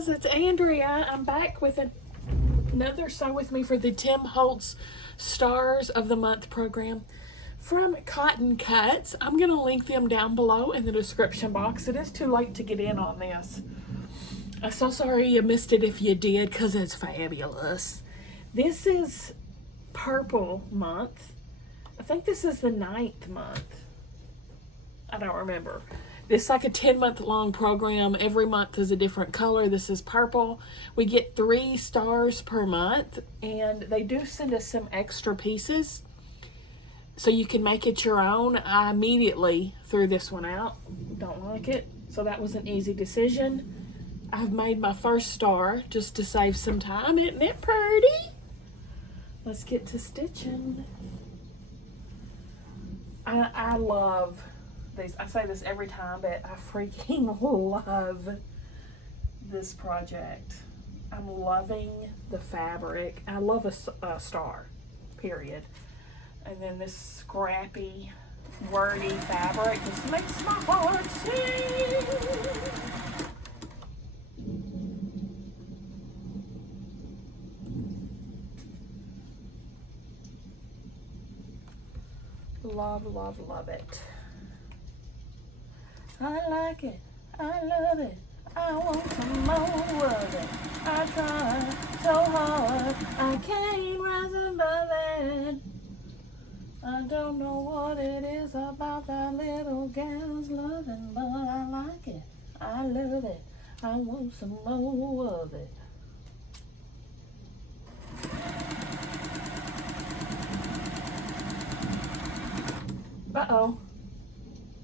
guys, it's Andrea. I'm back with another Sew With Me for the Tim Holtz Stars of the Month program from Cotton Cuts. I'm going to link them down below in the description box. It is too late to get in on this. I'm so sorry you missed it if you did, because it's fabulous. This is Purple Month. I think this is the 9th month. I don't remember. It's like a 10-month long program. Every month is a different color. This is purple. We get 3 stars per month, and they do send us some extra pieces so you can make it your own. I immediately threw this one out. Don't like it. So that was an easy decision. I've made my first star just to save some time. Isn't it pretty? Let's get to stitching. I love these. I say this every time, but I freaking love this project. I'm loving the fabric. I love a star, period. And then this scrappy, wordy fabric just makes my heart sing. Love, love, love it. I like it. I love it. I want some more of it. I try so hard. I can't rise above it. I don't know what it is about that little gal's loving, but I like it. I love it. I want some more of it. Uh-oh.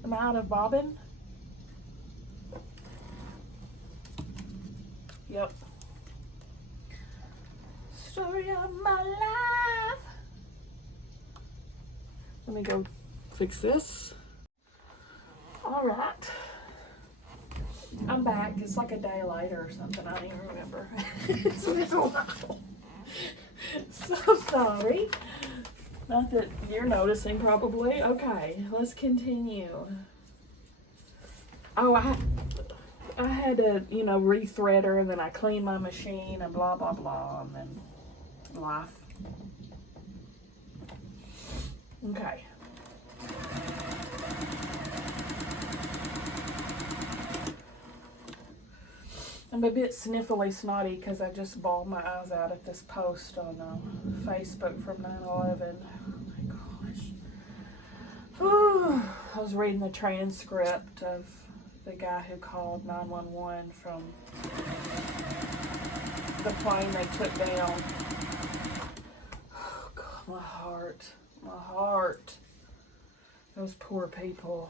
Am I out of bobbin? Yep. Story of my life. Let me go fix this. All right. I'm back. It's like a day later or something. I don't even remember. It's been a while. So sorry. Not that you're noticing, probably. Okay, let's continue. Oh, I had to, rethread her, and then I cleaned my machine, and blah, blah, blah, and then life. Okay. I'm a bit sniffly snotty because I just bawled my eyes out at this post on Facebook from 9/11. Oh my gosh. Whew. I was reading the transcript of the guy who called 911 from the plane they took down. Oh God, my heart. My heart. Those poor people.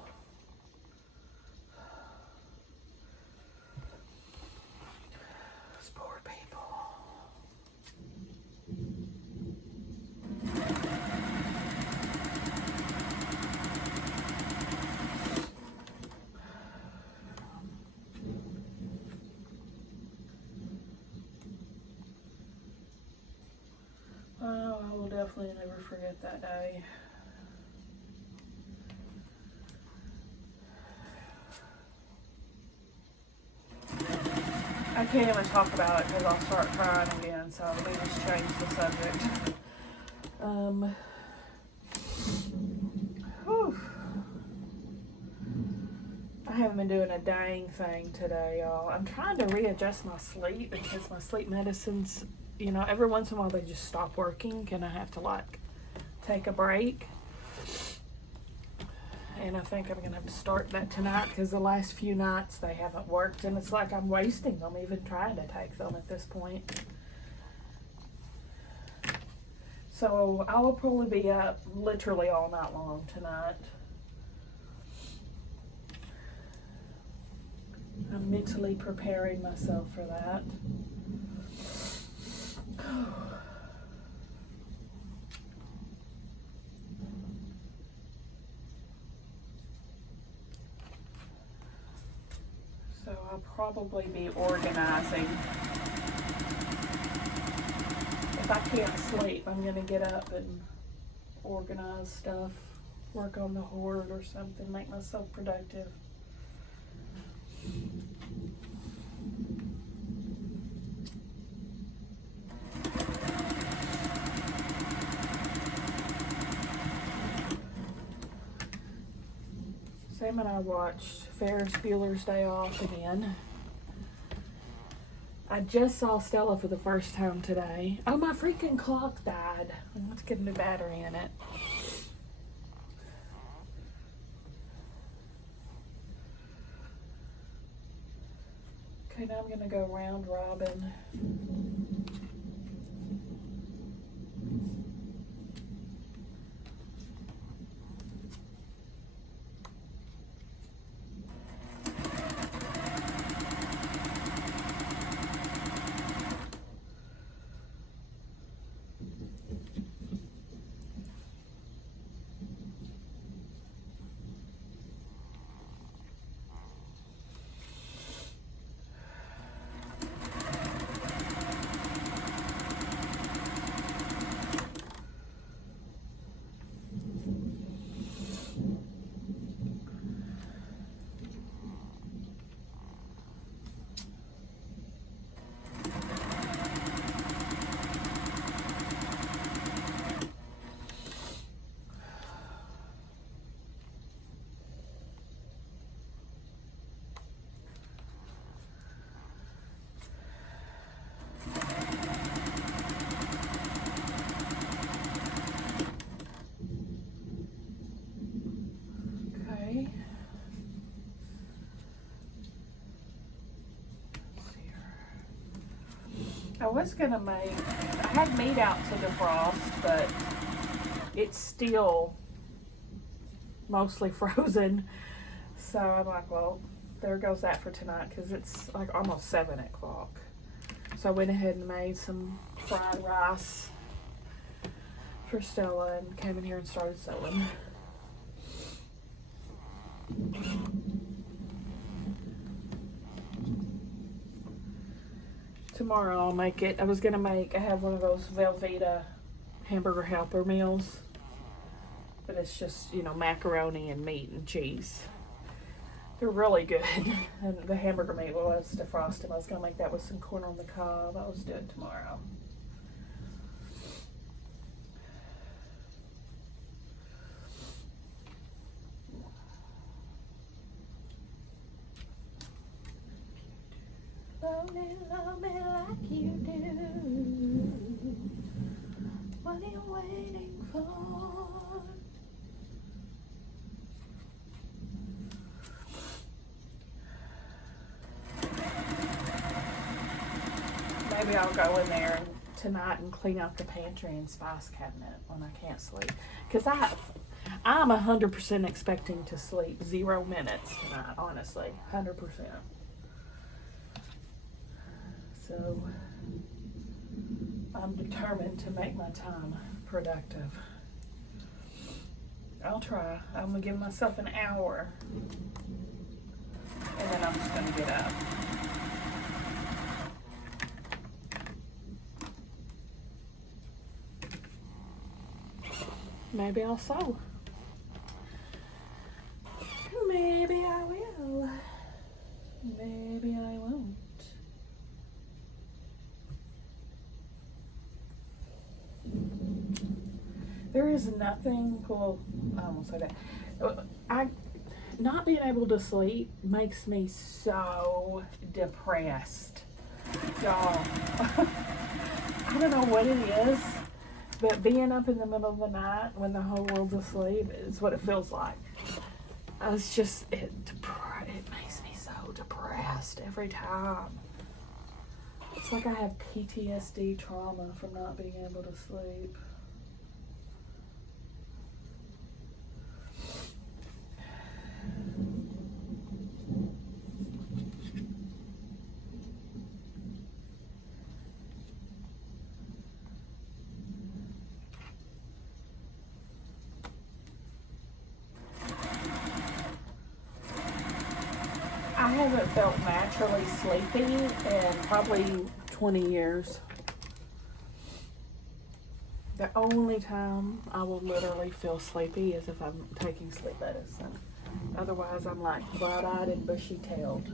Oh, I will definitely never forget that day. I can't even talk about it because I'll start crying again, so let me just change the subject. Whew. I haven't been doing a dang thing today, y'all. I'm trying to readjust my sleep because my sleep medicines, every once in a while they just stop working and I have to take a break. And I think I'm gonna have to start that tonight because the last few nights they haven't worked, and it's like I'm wasting them even trying to take them at this point. So I will probably be up literally all night long tonight. I'm mentally preparing myself for that. So I'll probably be organizing. If I can't sleep, I'm gonna get up and organize stuff, work on the hoard or something, make myself productive. Sam and I watched Ferris Bueller's Day Off again. I just saw Stella for the first time today. Oh, my freaking clock died. Let's get a new battery in it. Okay, now I'm gonna go round robin. I was gonna make, I had meat out to defrost, but it's still mostly frozen. So I'm like, well, there goes that for tonight, because it's like almost 7 o'clock. So I went ahead and made some fried rice for Stella and came in here and started sewing. Tomorrow I'll make it. I have one of those Velveeta hamburger helper meals. But it's just, macaroni and meat and cheese. They're really good. And the hamburger meat was defrosted. I was going to make that with some corn on the cob. I'll just do it tomorrow. Love me like you do. What are you waiting for? Maybe I'll go in there tonight and clean out the pantry and spice cabinet when I can't sleep. Because I'm 100% expecting to sleep 0 minutes tonight, honestly. 100%. So I'm determined to make my time productive. I'll try. I'm gonna give myself an hour and then I'm just gonna get up. Maybe I'll sew. Maybe I will. Maybe I won't. There is nothing, well, I won't say that. Not being able to sleep makes me so depressed. Y'all, I don't know what it is, but being up in the middle of the night when the whole world's asleep is what it feels like. It's just, it makes me so depressed every time. It's like I have PTSD trauma from not being able to sleep. I haven't felt naturally sleepy in probably 20 years. The only time I will literally feel sleepy is if I'm taking sleep medicine. Otherwise, I'm like wide-eyed and bushy-tailed.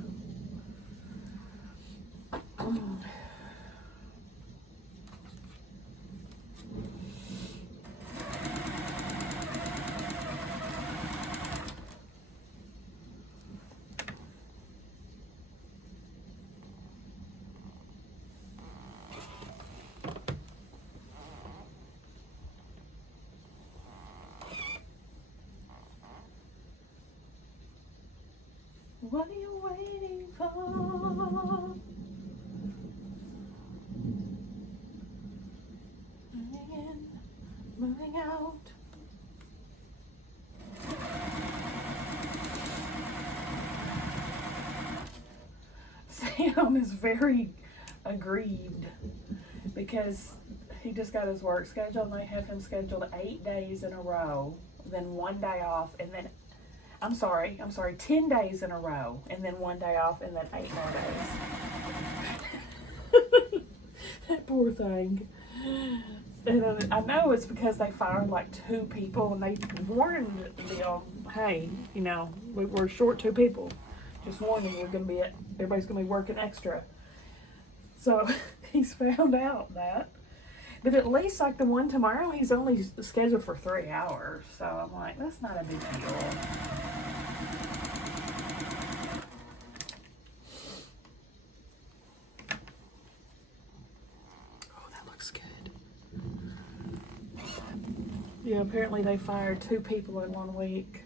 What are you waiting for? Moving in, moving out. Sam is very aggrieved because he just got his work schedule and they have him scheduled 8 days in a row, then 1 day off, and then I'm sorry, 10 days in a row, and then 1 day off, and then 8 more days. That poor thing. And I know it's because they fired like 2 people, and they warned them, hey, you know, we're short 2 people. Just warning, everybody's gonna be working extra. So he's found out that. But at least like the one tomorrow, he's only scheduled for 3 hours. So I'm like, that's not a big deal. Oh, that looks good. Yeah, apparently they fired 2 people in 1 week.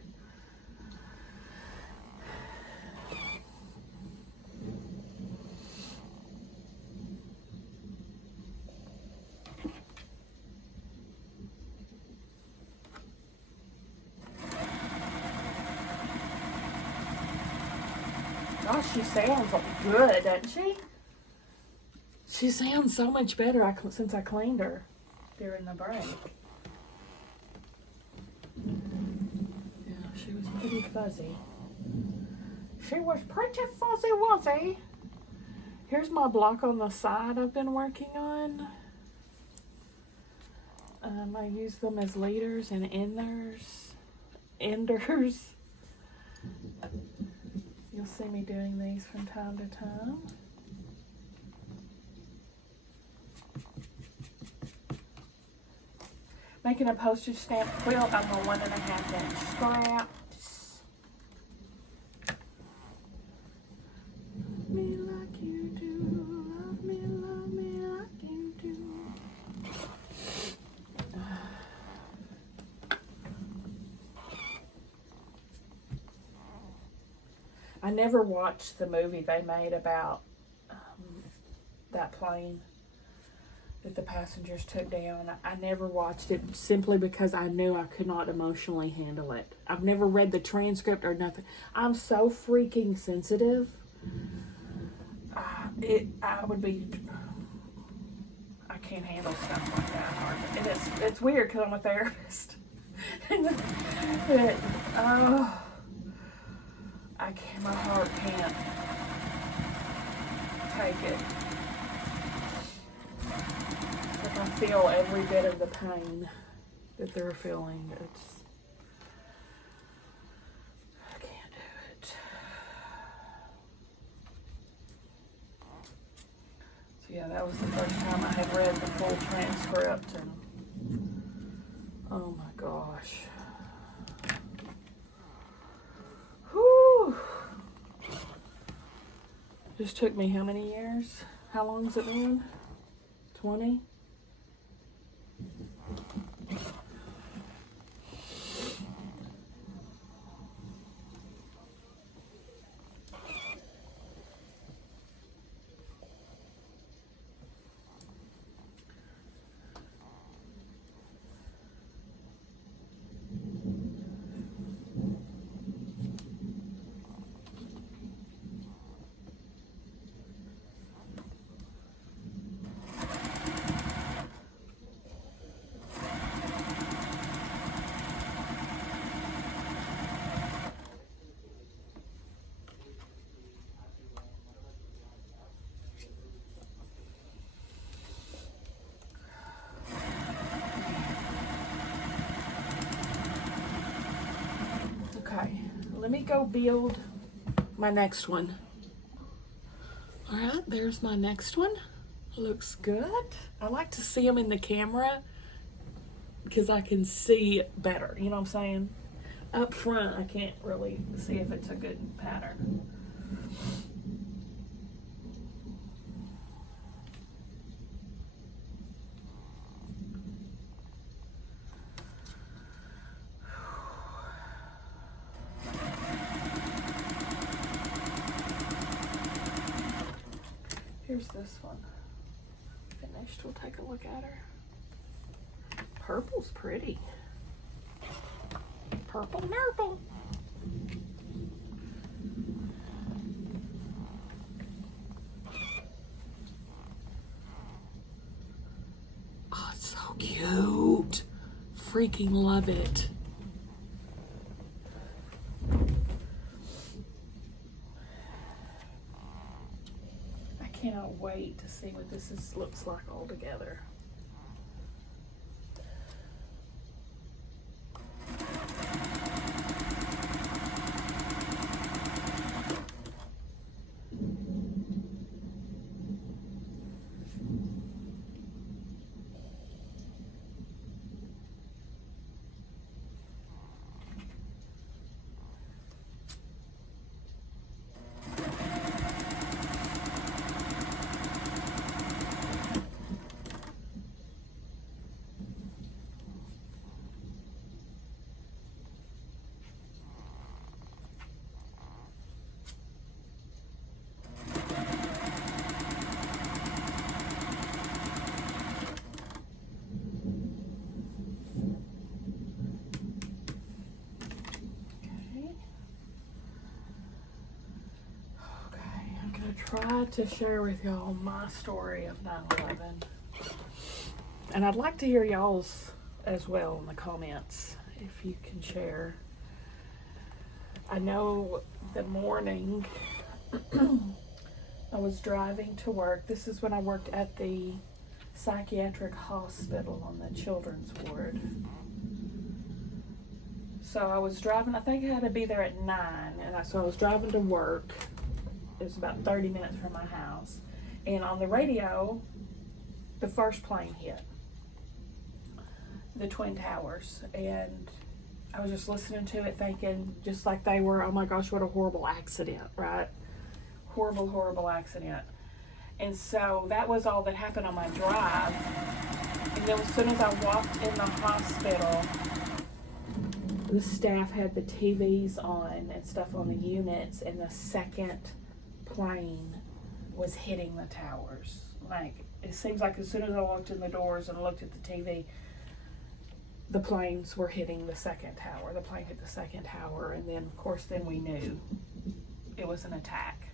Gosh, she sounds good, doesn't she? She sounds so much better since I cleaned her during the break. Yeah, she was pretty fuzzy. She was pretty fuzzy-wuzzy. Here's my block on the side I've been working on. I use them as leaders and enders. You'll see me doing these from time to time. Making a postage stamp quilt on the 1.5 inch scraps. Love me like you do. Love me like you do. I never watched the movie they made about that plane that the passengers took down. I never watched it simply because I knew I could not emotionally handle it. I've never read the transcript or nothing. I'm so freaking sensitive. I can't handle stuff like that hardly. And it's weird because I'm a therapist. My heart can't take it. Like I feel every bit of the pain that they're feeling. I can't do it. So yeah, that was the first time I had read the full transcript, and oh my gosh. Just took me how many years? How long has it been? 20? Let me go build my next one. All right, there's my next one. Looks good. I like to see them in the camera because I can see better. You know what I'm saying? Up front, I can't really see if it's a good pattern. Here's this one. Finished. We'll take a look at her. Purple's pretty. Purple nurple. Oh, it's so cute. Freaking love it. I cannot wait to see what this looks like all together. Try to share with y'all my story of 9/11, and I'd like to hear y'all's as well in the comments if you can share. I know the morning I was driving to work. This is when I worked at the psychiatric hospital on the children's ward. So I was driving, I think I had to be there at 9, and so I was driving to work. It was about 30 minutes from my house. And on the radio, the first plane hit the Twin Towers. And I was just listening to it thinking, just like they were, oh my gosh, what a horrible accident, right? Horrible, horrible accident. And so that was all that happened on my drive. And then as soon as I walked in the hospital, the staff had the TVs on and stuff on the units, and the second plane was hitting the towers. Like, it seems like as soon as I walked in the doors and looked at the TV, the planes were hitting the second tower. The plane hit the second tower, and then, of course, then we knew it was an attack.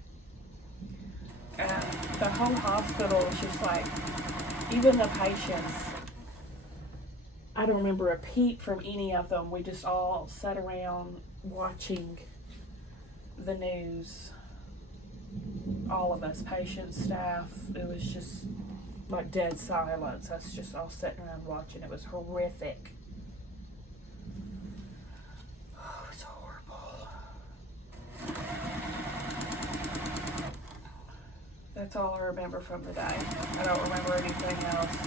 And the whole hospital was just like, even the patients, I don't remember a peep from any of them. We just all sat around watching the news. All of us, patients, staff, it was just like dead silence. Us just all sitting around watching. It was horrific. Oh, it's horrible. That's all I remember from the day. I don't remember anything else.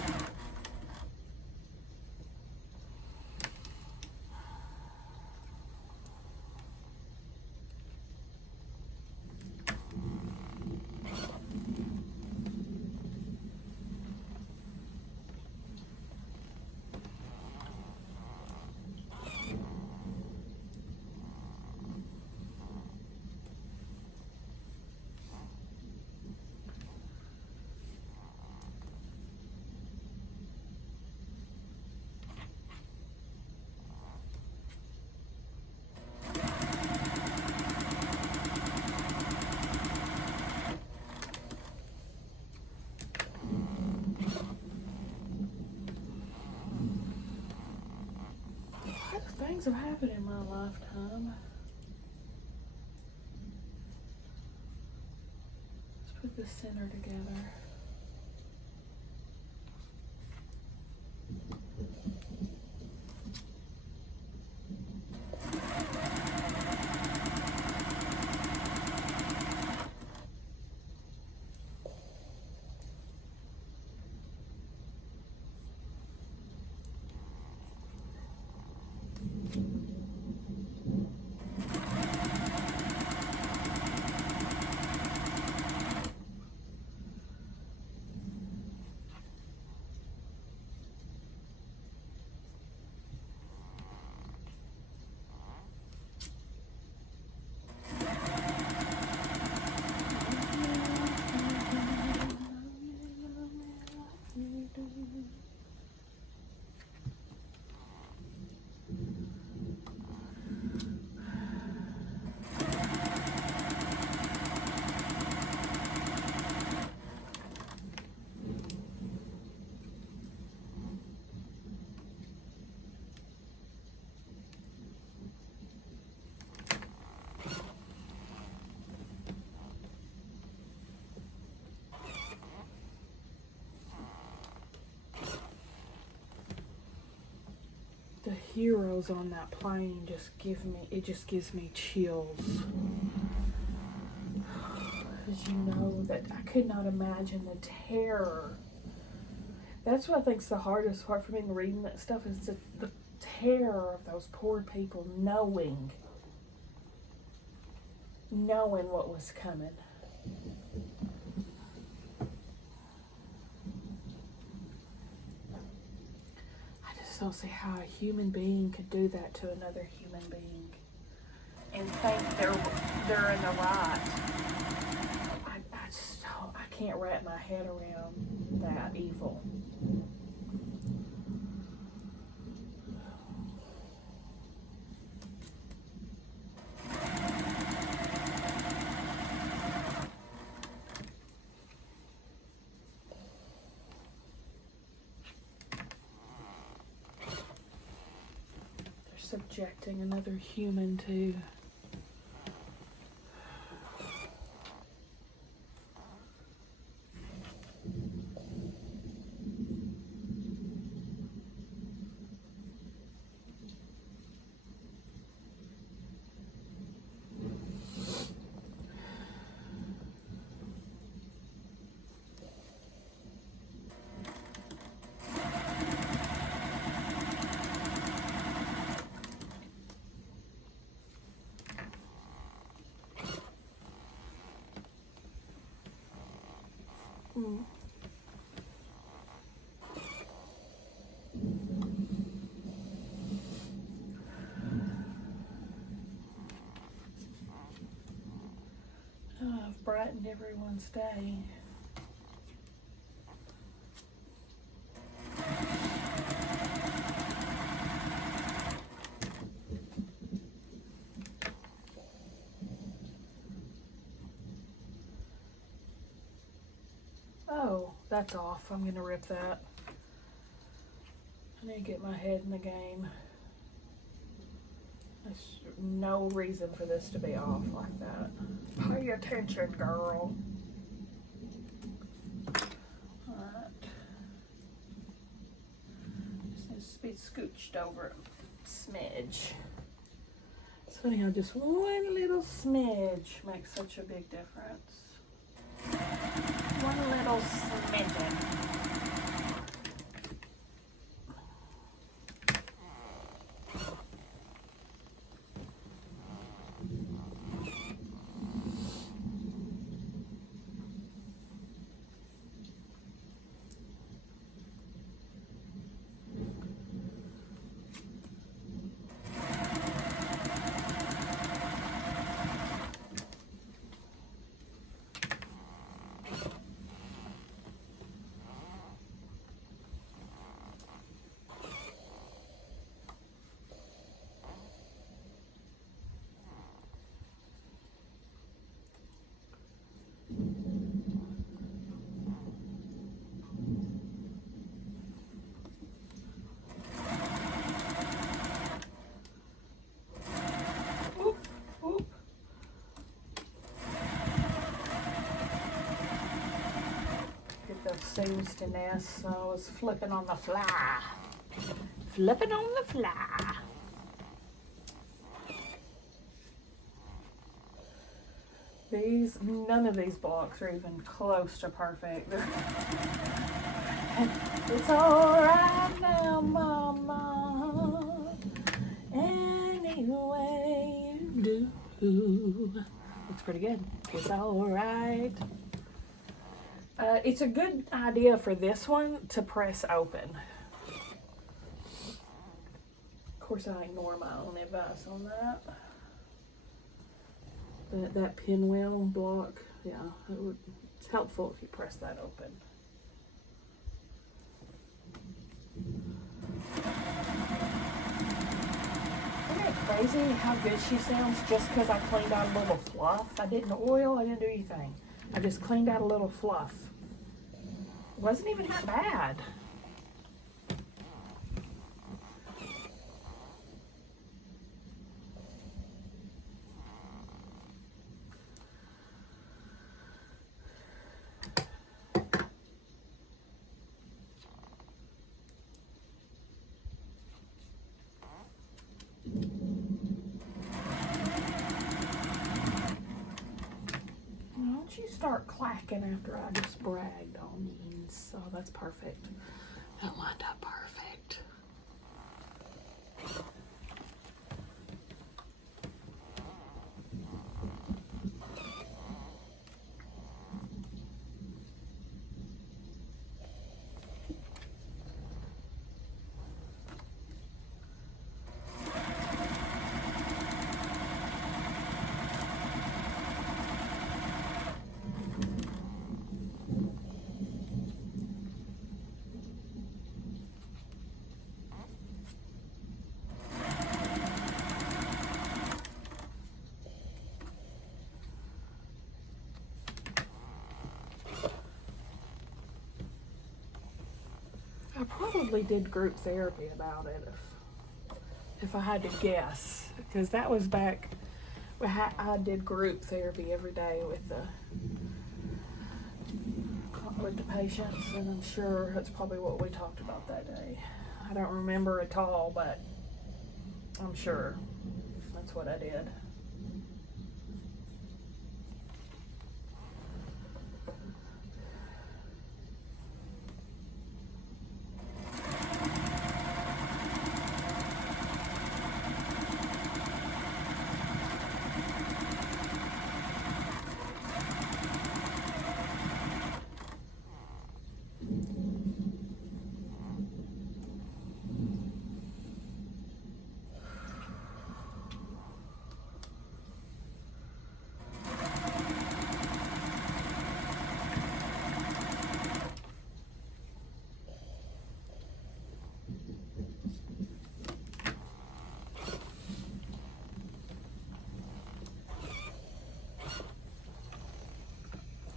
Things have happened in my lifetime. Let's put this center together. heroes on that plane just gives me chills. Because you know that I could not imagine the terror. That's what I think's the hardest part for me in reading that stuff is the terror of those poor people knowing what was coming. I just don't see how a human being could do that to another human being and think they're in the right. I just don't, I can't wrap my head around that evil. Subjecting another human to I've brightened everyone's day. Oh, that's off. I'm going to rip that. I need to get my head in the game. There's no reason for this to be off like that. Pay attention, girl. Alright. Just needs to be scooched over a smidge. It's funny how just one little smidge makes such a big difference. One little smidgen. Seems to nest, so I was flipping on the fly. Flipping on the fly. None of these blocks are even close to perfect. It's alright now, Mama. Any way you do. Looks pretty good. It's alright. It's a good idea for this one to press open. Of course, I ignore my own advice on that. But that pinwheel block, yeah, it's helpful if you press that open. Isn't it crazy how good she sounds just because I cleaned out a little fluff? I didn't oil, I didn't do anything. I just cleaned out a little fluff. It wasn't even that bad. start clacking after I just bragged on these. So that's perfect. That lined up perfect. I probably did group therapy about it if I had to guess, because that was back I did group therapy every day with the patients, and I'm sure that's probably what we talked about that day. I don't remember at all, but I'm sure that's what I did.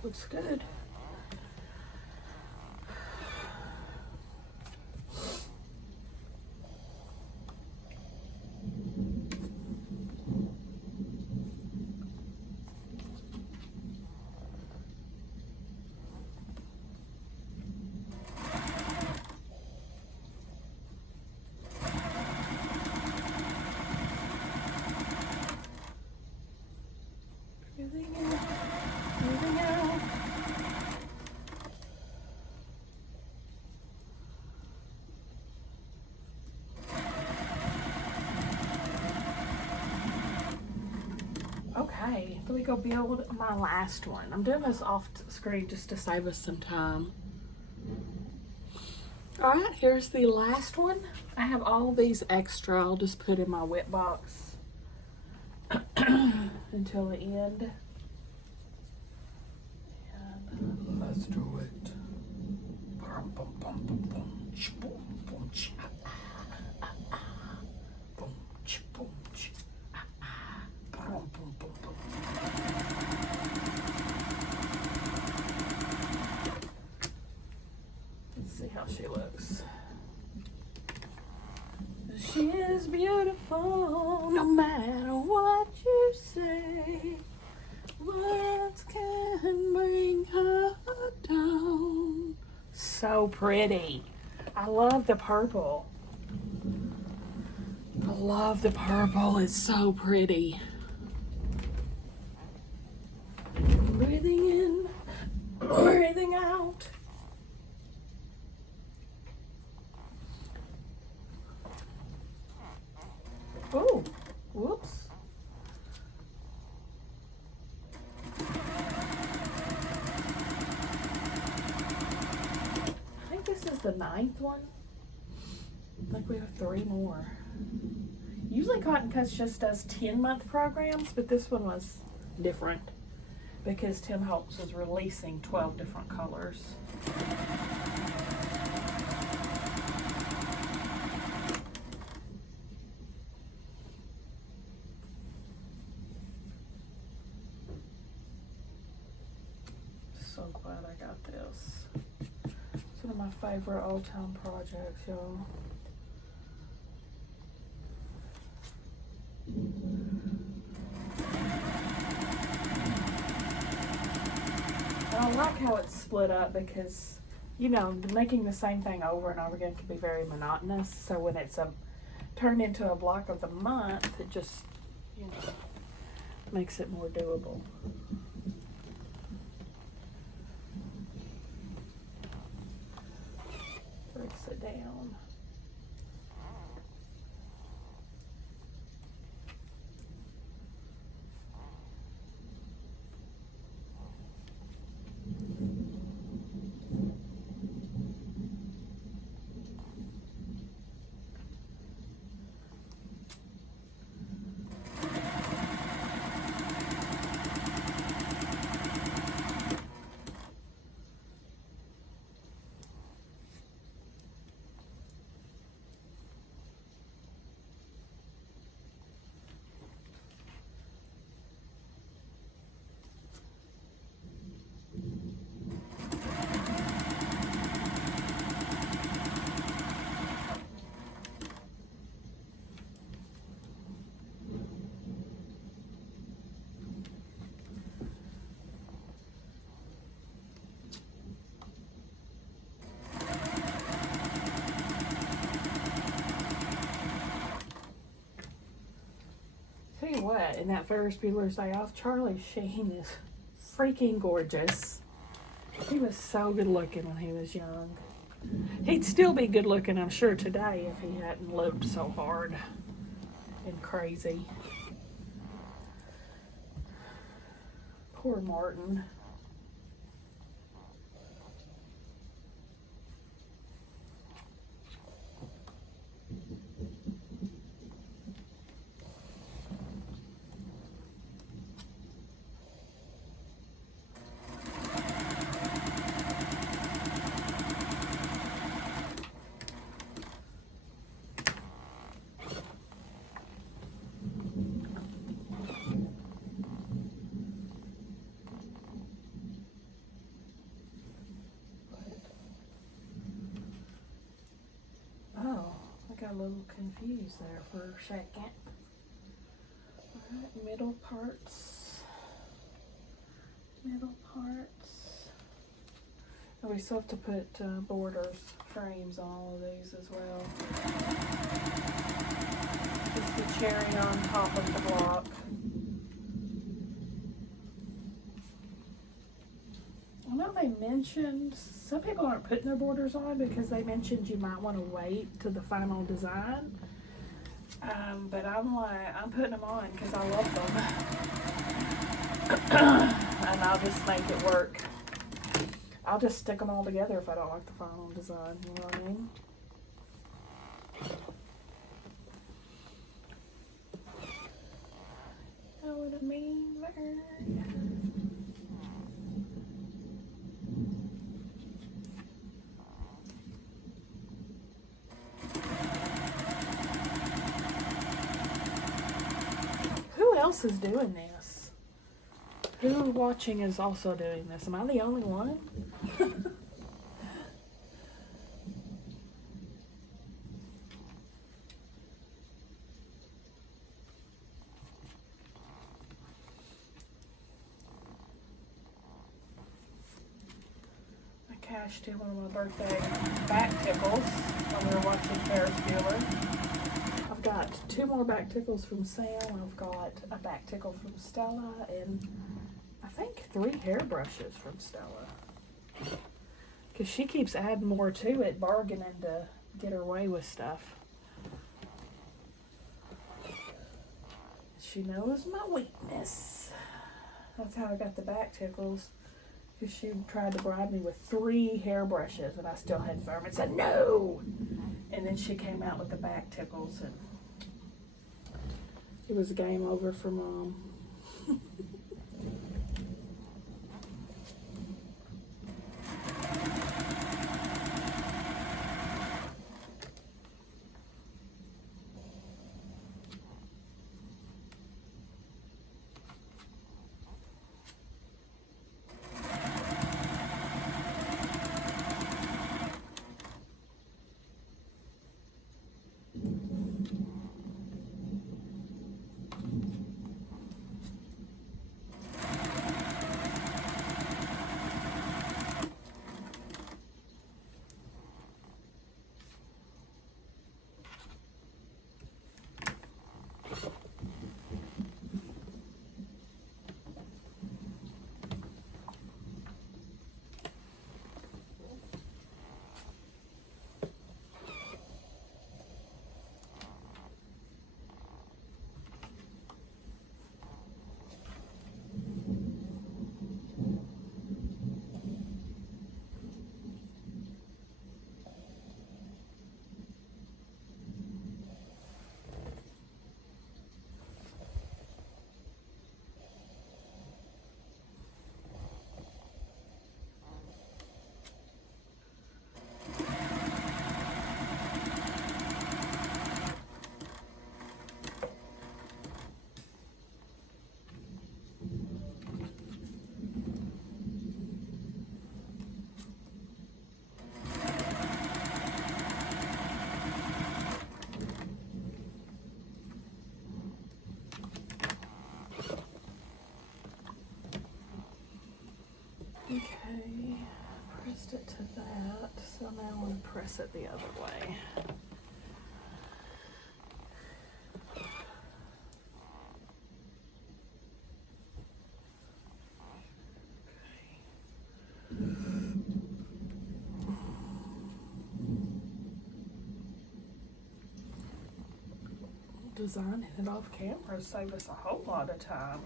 Looks good. Breathing in, breathing out. Okay, let me go build my last one. I'm doing this off screen just to save us some time. All right, here's the last one. I have all these extra. I'll just put in my whip box until the end. And let's do it. Let's see how she looks. She is beautiful, no matter what you say. Words can bring her down. So pretty. I love the purple. I love the purple. It's so pretty. Breathing in, breathing out. Oh, whoops. I think this is the 9th one. I think we have 3 more. Usually Cotton Cuts just does 10-month programs, but this one was different because Tim Holtz was releasing 12 different colors. So glad I got this. It's one of my favorite all-time projects, y'all. I like how it's split up because, you know, making the same thing over and over again can be very monotonous. So when it's turned into a block of the month, it just, you know, makes it more doable. what, in that Ferris Bueller's Day Off, Charlie Sheen is freaking gorgeous. He was so good looking when he was young. He'd still be good looking, I'm sure, today if he hadn't lived so hard and crazy. Poor Martin. Got a little confused there for a second. Alright, middle parts. And we still have to put borders, frames on all of these as well. Just the cherry on top of the block. I know they mentioned, some people aren't putting their borders on because they mentioned you might want to wait to the final design. But I'm like, I'm putting them on because I love them. And I'll just make it work. I'll just stick them all together if I don't like the final design, you know what I mean? Know what I mean there? Who else is doing this? Who watching is also doing this? Am I the only one? I cashed in one of my birthday back tickles when we were watching Ferris Bueller. I've got 2 more back tickles from Sam. I've got a back tickle from Stella and I think 3 hairbrushes from Stella. Because she keeps adding more to it, bargaining to get her way with stuff. She knows my weakness. That's how I got the back tickles. Because she tried to bribe me with 3 hairbrushes and I still had firm and said no. And then she came out with the back tickles and it was game over for Mom. Okay, pressed it to that, so now I want to press it the other way. designing it off camera saved us a whole lot of time.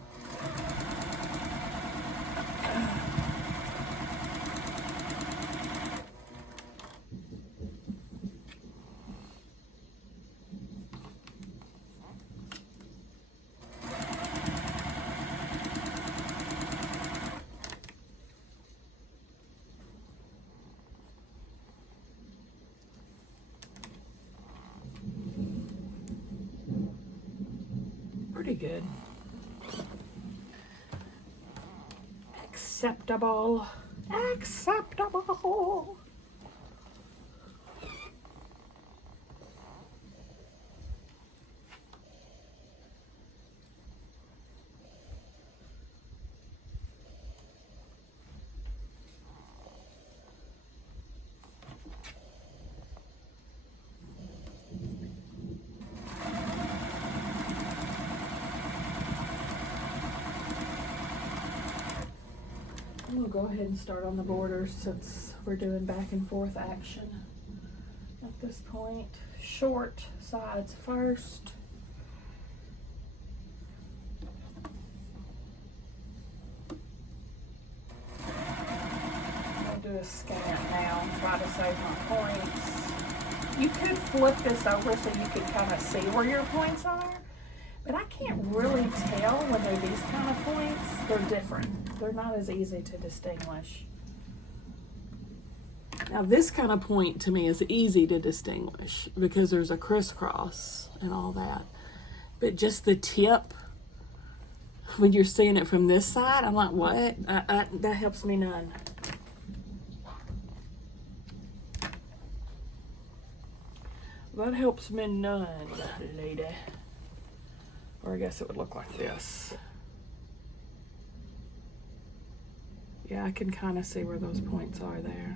Pretty good. Acceptable. Acceptable. We'll go ahead and start on the borders since we're doing back and forth action at this point. Short sides first. I'll do a scan now and try to save my points. You could flip this over so you could kind of see where your points are, but I can't really tell when they're these kind of points. They're different. They're not as easy to distinguish. Now this kind of point to me is easy to distinguish because there's a crisscross and all that. But just the tip, when you're seeing it from this side, I'm like, what? That helps me none. That helps me none, lady. Or I guess it would look like this. Yeah, I can kind of see where those points are there.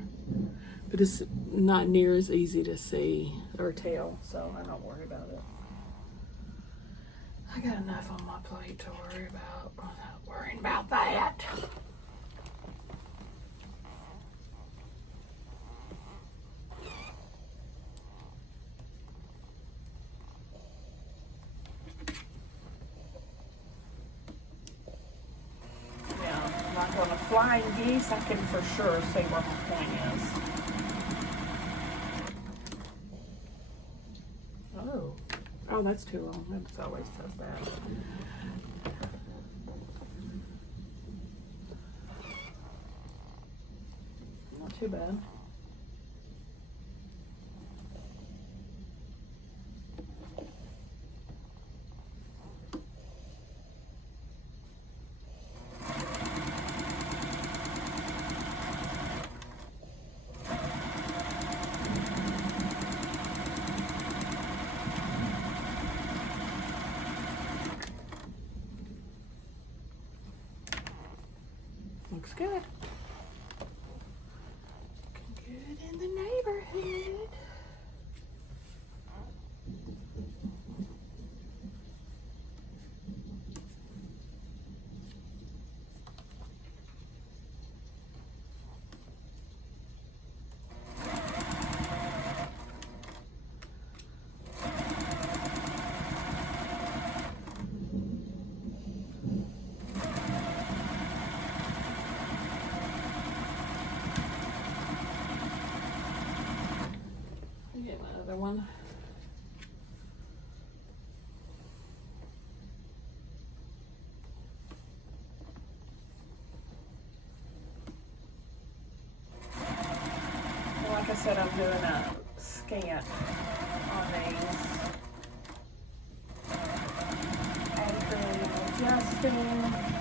But it's not near as easy to see or tell, so I don't worry about it. I got enough on my plate to worry about. I'm not worrying about that. On a flying geese, I can for sure see where my point is. Oh, that's too long. That always says that. Not too bad. Looks good. Looking good in the neighborhood. One. Well, like I said, I'm doing a scan on these. Anchoring and adjusting.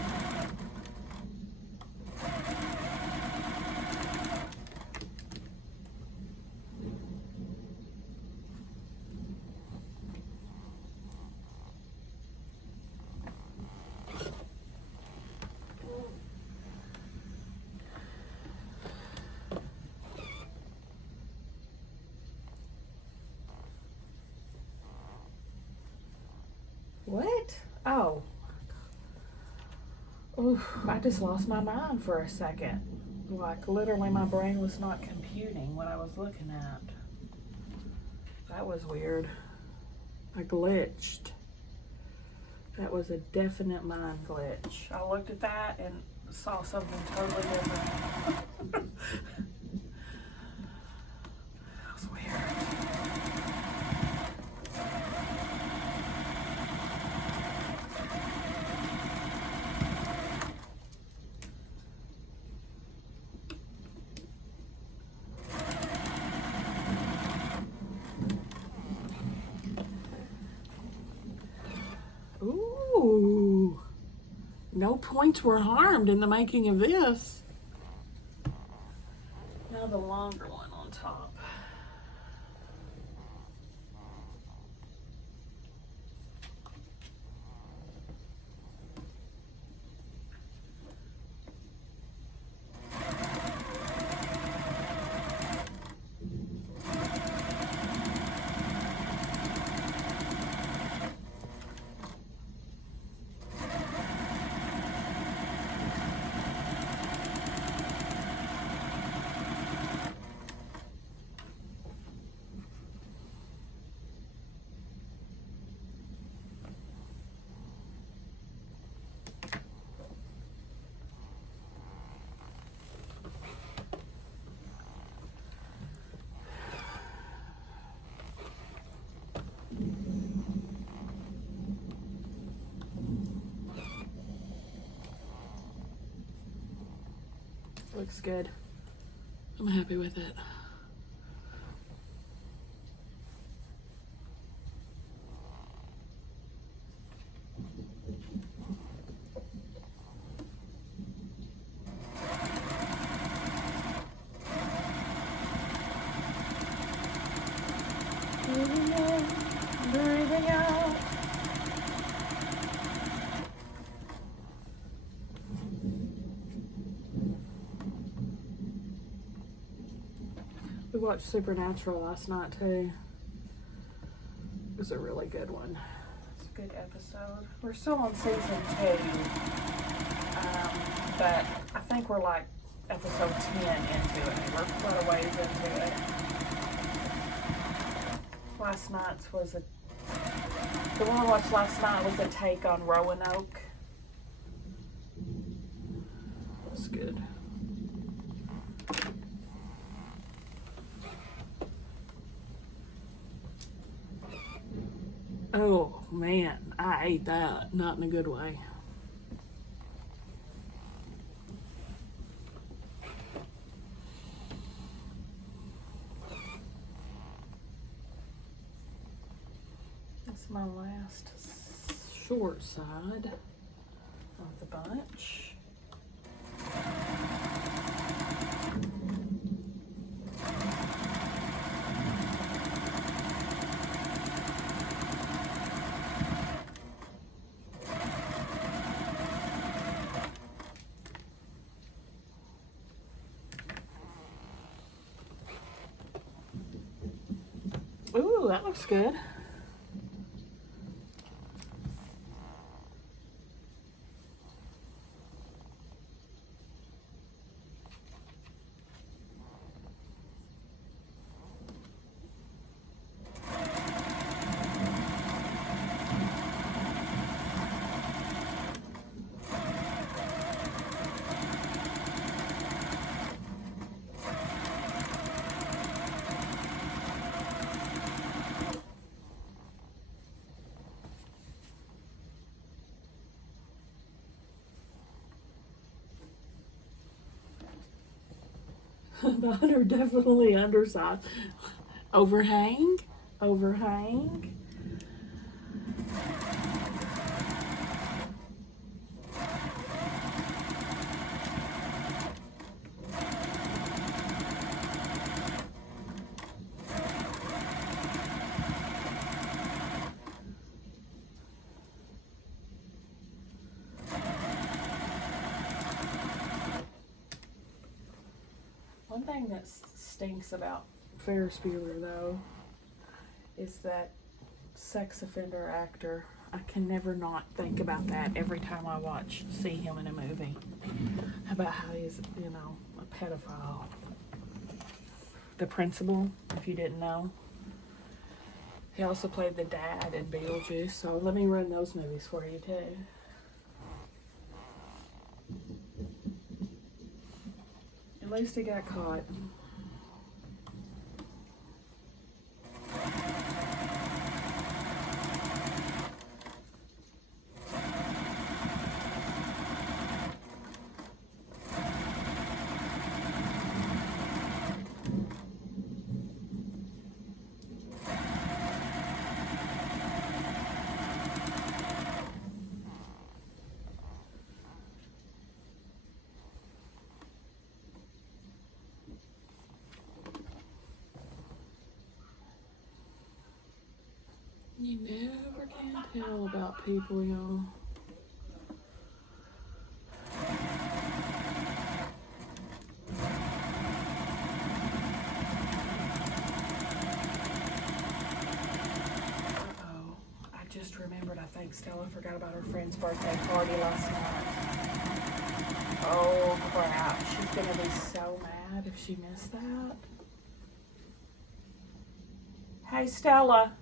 What? Oh. Oof, I just lost my mind for a second. Like, literally my brain was not computing what I was looking at. That was weird. I glitched. That was a definite mind glitch. I looked at that and saw something totally different. That was weird. Ooh, no points were harmed in the making of this. Now the longer one on top. Looks good. I'm happy with it. Breathing in, breathing out. We watched Supernatural last night too. It was a really good one. It's a good episode. We're still on season 2, but I think we're like episode 10 into it. We're quite a ways into it. Last night's was the one I watched last night was a take on Roanoke. That's good. Oh man, I ate that, not in a good way. That's my last short side of the bunch. Ooh, that looks good. Mine are definitely undersized. Overhang, overhang. One thing that stinks about Ferris Bueller, though, is that sex offender actor. I can never not think about that every time I see him in a movie. About how he's, a pedophile. The principal, if you didn't know. He also played the dad in Beetlejuice, so let me run those movies for you too. At least he got caught. You never can tell about people, y'all. Uh-oh. I just remembered, I think Stella forgot about her friend's birthday party last night. Oh, crap. She's going to be so mad if she missed that. Hey, Stella.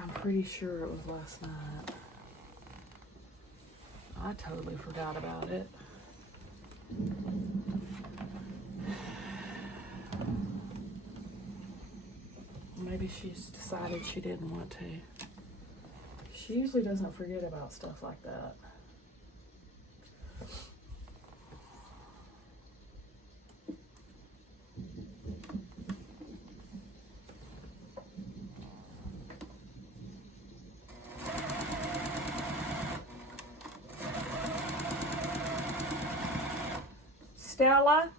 I'm pretty sure it was last night. I totally forgot about it. Maybe she's decided she didn't want to. She usually doesn't forget about stuff like that. Stella?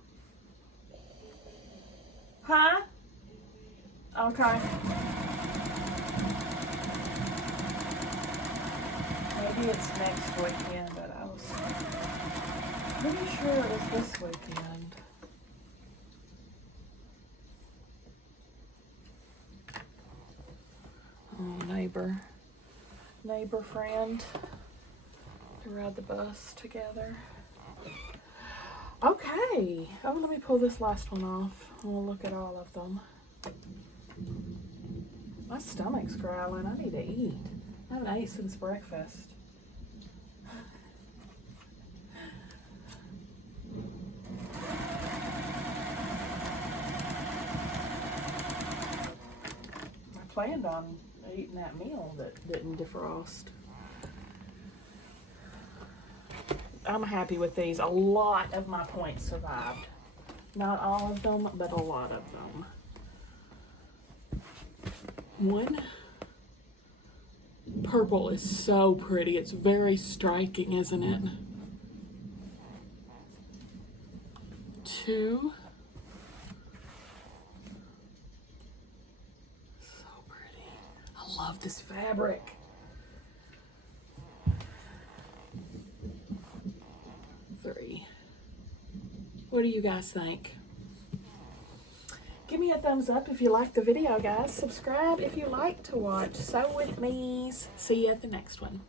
Huh? Okay. Maybe it's next weekend, but I was pretty sure it was this weekend. Oh, neighbor friend to ride the bus together. Okay. Oh, let me pull this last one off. We'll look at all of them. My stomach's growling. I need to eat. I haven't ate since breakfast. I planned on eating that meal that didn't defrost. I'm happy with these. A lot of my points survived. Not all of them, but a lot of them. One, purple is so pretty. It's very striking, isn't it? Two, so pretty. I love this fabric. Three. What do you guys think? Give me a thumbs up if you liked the video, guys. Subscribe if you like to watch Sew With Me's. See you at the next one.